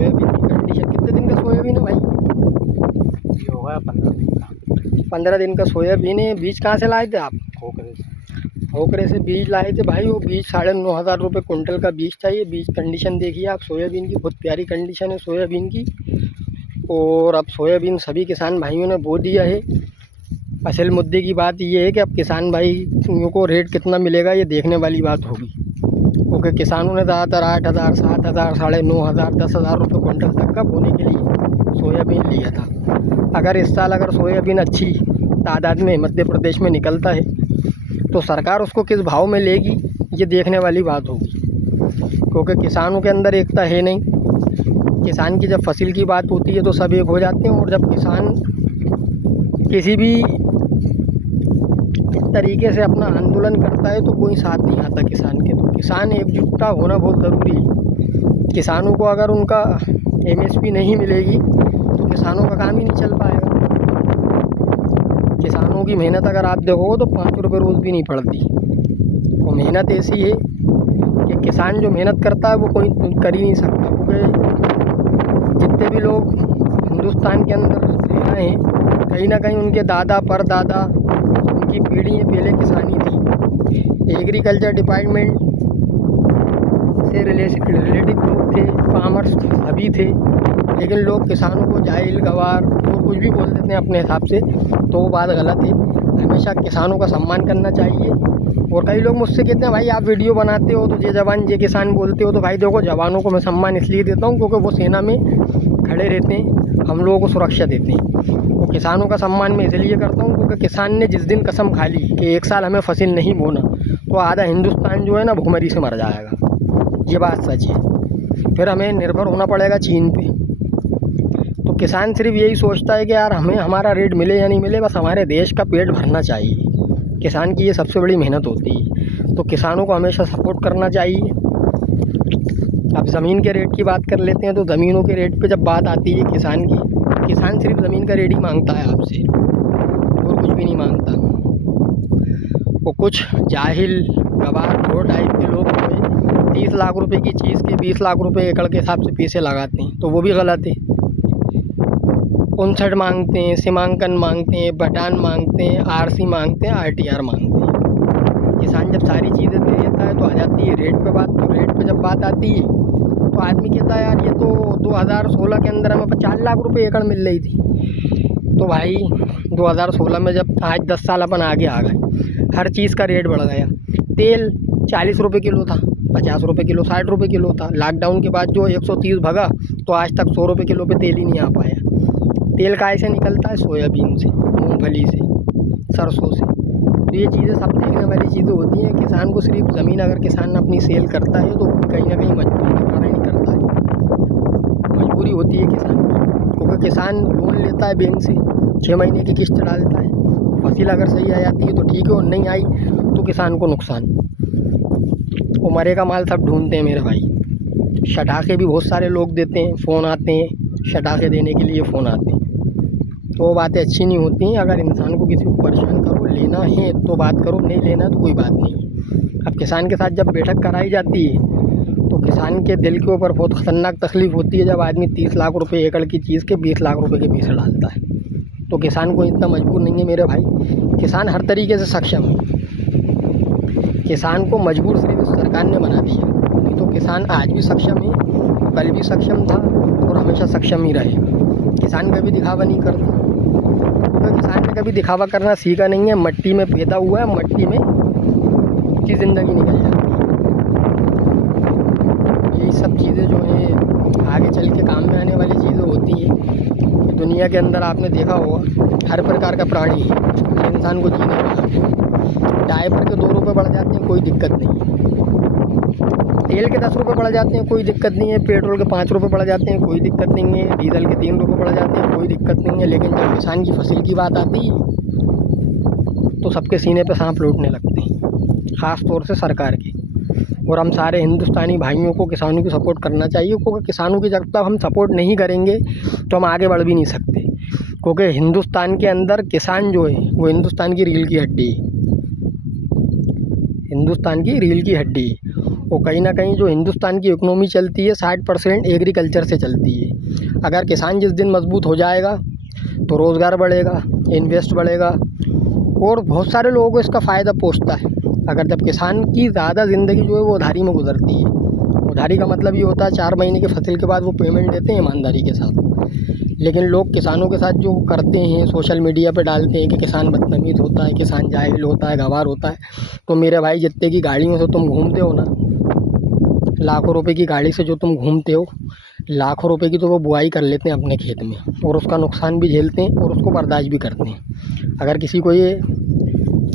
Soybean की condition. कितने दिन का सोयाबीन है भाई? ये होगा 15 दिन का। 15 दिन का सोयाबीन है। बीज कहाँ से लाए थे आप? खोखरे से। होकरे से बीज लाए थे भाई। वो बीज 9,500 रुपये कुंटल का बीज चाहिए। बीज कंडीशन देखिए आप सोयाबीन की, बहुत प्यारी कंडीशन है सोयाबीन की। और अब सोयाबीन सभी किसान भाइयों ने बो दिया है। असल मुद्दे की बात ये है कि अब किसान भाइयों को रेट कितना मिलेगा ये देखने वाली बात होगी, क्योंकि किसानों ने ज़्यादातर 8,000, 7,000, 9,500, 10,000 रुपये कुंटल तक का बोने के लिए सोयाबीन लिया था। अगर इस साल अगर सोयाबीन अच्छी तादाद में मध्य प्रदेश में निकलता है तो सरकार उसको किस भाव में लेगी ये देखने वाली बात होगी, क्योंकि किसानों के अंदर एकता है नहीं। किसान की जब फसल की बात होती है तो सब एक हो जाते हैं, और जब किसान किसी भी तरीके से अपना आंदोलन करता है तो कोई साथ नहीं आता किसान के। तो किसान एकजुटता होना बहुत ज़रूरी है। किसानों को अगर उनका एमएसपी नहीं मिलेगी तो किसानों का काम ही नहीं चल पाएगा। किसानों की मेहनत अगर आप देखोगे तो 5 रुपये रोज़ भी नहीं पड़ती। वो मेहनत ऐसी है कि किसान जो मेहनत करता है वो कोई कर ही नहीं सकता, क्योंकि जितने भी लोग हिंदुस्तान के अंदर रह रहे हैं कहीं ना कहीं उनके दादा परदादा उनकी पीढ़ी पहले किसानी थी। एग्रीकल्चर डिपार्टमेंट से रिलेटिव लोग थे, फार्मर्स सभी थे, लेकिन लोग किसानों को जाहिल गवार और कुछ भी बोल देते हैं अपने हिसाब से, तो वो बात गलत है। हमेशा किसानों का सम्मान करना चाहिए। और कई लोग मुझसे कहते हैं भाई आप वीडियो बनाते हो तो ये जवान ये किसान बोलते हो, तो भाई देखो जवानों को मैं सम्मान इसलिए देता हूँ क्योंकि वो सेना में खड़े रहते हैं, हम लोगों को सुरक्षा देते हैं। वो किसानों का सम्मान मैं इसलिए करता हूँ क्योंकि किसान ने जिस दिन कसम खा ली कि 1 साल हमें फसल नहीं बोना तो आधा हिंदुस्तान जो है ना भुखमरी से मर जाएगा। ये बात सच है। फिर हमें निर्भर होना पड़ेगा चीन पे। तो किसान सिर्फ यही सोचता है कि यार हमें हमारा रेट मिले या नहीं मिले, बस हमारे देश का पेट भरना चाहिए। किसान की ये सबसे बड़ी मेहनत होती है, तो किसानों को हमेशा सपोर्ट करना चाहिए। अब ज़मीन के रेट की बात कर लेते हैं, तो ज़मीनों के रेट पे जब बात आती है किसान की, किसान सिर्फ ज़मीन का रेट ही मांगता है आपसे, और कुछ भी नहीं मांगता। वो कुछ जाहिल गवार दो टाइप के लोग जो है 30 लाख रुपए की चीज़ के 20 लाख रुपए एकड़ के हिसाब से पैसे लगाते हैं, तो वो भी गलत है। 59 मांगते हैं, सीमांकन मांगते हैं, बटान मांगते हैं, आरसी मांगते हैं, आरटीआर मांगते हैं। किसान जब सारी चीज़ें दे देता है तो आ जाती है रेट पे बात। तो रेट पे जब बात आती है तो आदमी कहता है यार ये तो 2016 के अंदर हमें 50 लाख रुपए एकड़ मिल रही थी। तो भाई 2016 में जब आज 10 साल अपन आगे आ गए, हर चीज़ का रेट बढ़ गया। तेल 40 रुपये किलो था, 50 रुपये किलो, 60 रुपये किलो था। लॉकडाउन के बाद जो 130 भगा तो आज तक 100 रुपये किलो पे तेल ही नहीं आ पाया। तेल काहे से निकलता है? सोयाबीन से, मूंगफली से, सरसों से। तो ये चीज़ें सब देखने वाली चीज़ें होती हैं। किसान को सिर्फ ज़मीन अगर किसान अपनी सेल करता है तो वो भी कहीं ना कहीं मजबूरी के कारण ही करता है। मजबूरी होती है किसान की, क्योंकि किसान लोन लेता है बैंक से, 6 महीने की किस्त डालता है। फसल अगर सही आ जाती है तो ठीक है, और नहीं आई तो किसान को नुकसान। वो मरे का माल सब ढूंढते हैं मेरे भाई। शटाखे भी बहुत सारे लोग देते हैं, फ़ोन आते हैं, शटाखे देने के लिए फ़ोन आते हैं, तो वो बातें अच्छी नहीं होती हैं। अगर इंसान को किसी को परेशान करो, लेना है तो बात करो, नहीं लेना तो कोई बात नहीं। अब किसान के साथ जब बैठक कराई जाती है तो किसान के दिल के ऊपर बहुत ख़तरनाक तकलीफ़ होती है जब आदमी 30 लाख रुपए एकड़ की चीज़ के 20 लाख रुपए के पैसे डालता है। तो किसान को इतना मजबूर नहीं है मेरे भाई। किसान हर तरीके से सक्षम है। किसान को मजबूर सिर्फ सरकार ने बना दिया। तो किसान आज भी सक्षम है, कल भी सक्षम था और हमेशा सक्षम ही रहेगा। किसान कभी दिखावा नहीं करता, क्योंकि किसान ने कभी दिखावा करना सीखा नहीं है। मट्टी में पैदा हुआ है, मट्टी में उसकी ज़िंदगी निकल जाती है। यही सब चीज़ें जो हैं आगे चल के काम में आने वाली चीज़ें होती हैं। दुनिया के अंदर आपने देखा होगा हर प्रकार का प्राणी है, हर इंसान को जीने वाला। डायपर के 2 रुपये बढ़ जाते हैं, कोई दिक्कत नहीं है। तेल के 10 रुपये बढ़ जाते हैं, कोई दिक्कत नहीं है। पेट्रोल के 5 रुपये बढ़ जाते हैं, कोई दिक्कत नहीं है। डीजल के 3 रुपये बढ़ जाते हैं, कोई दिक्कत नहीं है। लेकिन जब किसान की फसल की बात आती है तो सबके सीने पे सांप लौटने लगते हैं, ख़ास तौर से सरकार के। और हम सारे हिंदुस्तानी भाइयों को किसानों की सपोर्ट करना चाहिए, क्योंकि किसानों की जब तक हम सपोर्ट नहीं करेंगे तो हम आगे बढ़ भी नहीं सकते। क्योंकि हिंदुस्तान के अंदर किसान जो है वो हिंदुस्तान की रीढ़ की हड्डी है, हिंदुस्तान की रीढ़ की हड्डी है। वो कहीं ना कहीं जो हिंदुस्तान की इकोनॉमी चलती है 60% एग्रीकल्चर से चलती है। अगर किसान जिस दिन मजबूत हो जाएगा तो रोज़गार बढ़ेगा, इन्वेस्ट बढ़ेगा और बहुत सारे लोगों को इसका फ़ायदा पहुंचता है। अगर जब किसान की ज़्यादा ज़िंदगी जो है वो उधारी में गुजरती है, उधारी का मतलब ये होता है 4 महीने की फसल के बाद वो पेमेंट देते हैं ईमानदारी के साथ। लेकिन लोग किसानों के साथ जो करते हैं, सोशल मीडिया पे डालते हैं कि किसान बदतमीज़ होता है, किसान जाहिल होता है, गँवार होता है। तो मेरे भाई जितने की गाड़ियों से तुम घूमते हो ना, लाखों रुपए की गाड़ी से जो तुम घूमते हो, लाखों रुपए की तो वो बुआई कर लेते हैं अपने खेत में और उसका नुकसान भी झेलते हैं और उसको बर्दाश्त भी करते हैं। अगर किसी को ये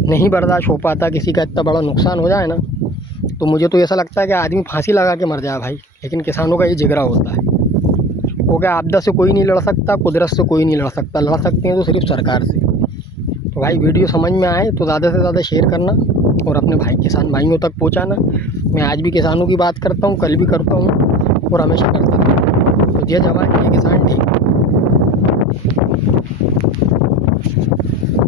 नहीं बर्दाश्त हो पाता, किसी का इतना बड़ा नुकसान हो जाए ना, तो मुझे तो ऐसा लगता है कि आदमी फांसी लगा के मर जाए भाई। लेकिन किसानों का ये जिगरा होता है। वो क्या आपदा से कोई नहीं लड़ सकता, कुदरत से कोई नहीं लड़ सकता, लड़ सकते हैं तो सिर्फ सरकार से। तो भाई वीडियो समझ में आए तो ज़्यादा से ज़्यादा शेयर करना और अपने भाई किसान भाइयों तक पहुंचाना। मैं आज भी किसानों की बात करता हूं, कल भी करता हूं और हमेशा करता रहूँगा। तो जय जवान जय किसान, ठीक।